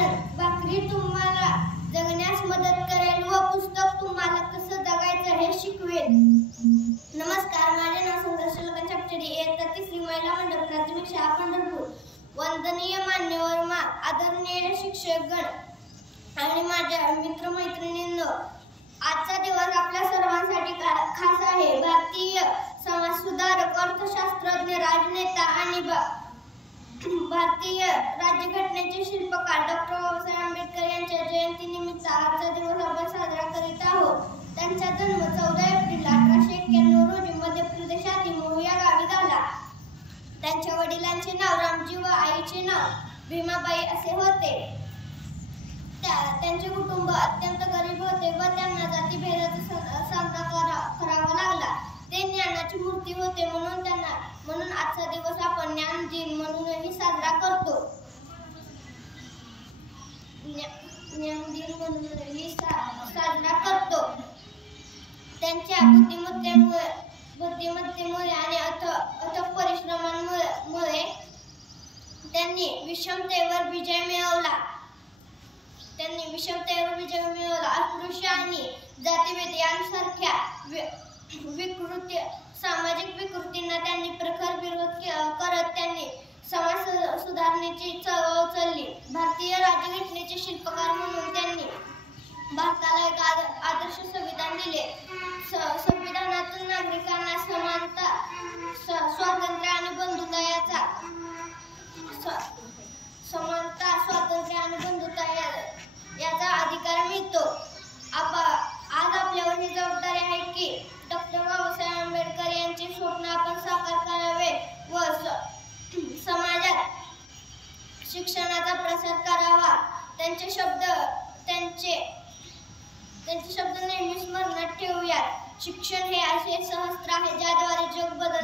कारण भाकरी तुम्हाला जगण्यास मदत करेल व पुस्तक तुम्हाला कसं जगायचं हे शिकवेल. नमस्कार, माझे नाव संघर्ष लगन छपचडी, इयत्ता 3री, महिला मंडळ, प्राथमिक शाळा पंढरपूर. वंदनीय मान्यवर, आदरणीय शिक्षकगण आणि माझ्या मित्रमैत्रिणींनो, आजचा दिवस आपल्या सर्वांसाठी खास आहे. भारतीय समाजसुधारक, अर्थशास्त्रज्ञ, राजनेता आणि भारतीय राज्यघटनेचे शिल्पकार डॉक्टर बाबासाहेब आंबेडकर यांच्या जयंतीनिमित्त आजचा दिवस आपण साजरा करीत आहोत. त्यांचा जन्म 14 एप्रिल 1891 रोजी मध्य प्रदेशातील महू या गावी झाला. त्यांच्या वडिलांचे नाव रामजी व आईचे नाव भीमाबाई असे होते. त्यांचे कुटुंब अत्यंत गरीब होते व त्यांना जातीभेदाचा सामना करावा लागला. ते ज्ञानाची मूर्ती होते, म्हणून आजचा दिवस आपण ज्ञान दिन म्हणूनही साजरा करतो. ज्ञान दिन म्हणूनही साजरा करतो. त्यांच्या बुद्धिमत्तेमुळे आणि अथक परिश्रमांमुळे त्यांनी विषमतेवर विजय मिळवला. अस्पृश्य आणि जातीभेद यांसारख्या सामाजिक विकृतींना त्यांनी प्रखर विरोध करत त्यांनी समाज सुधारणेची चळवळ उचलली. भारतीय राज्यघटनेचे शिल्पकार म्हणून त्यांनी भारताला एक आदर्श संविधान दिले. संविधानातून नागरिकांना समानता, स्वातंत्र्य आणि बंधुता याचा अधिकार मिळतो. आज आपल्यावर ही जबाबदारी आहे की डॉक्टर बाबासाहेब आंबेडकर यांचे स्वप्न आपण साकार करावे व समाजात शिक्षणाचा प्रसार करावा. त्यांचे शब्द नेहमी स्मरणात ठेवूयात. शिक्षण हे असे शस्त्र आहे ज्याद्वारे जग बदलते.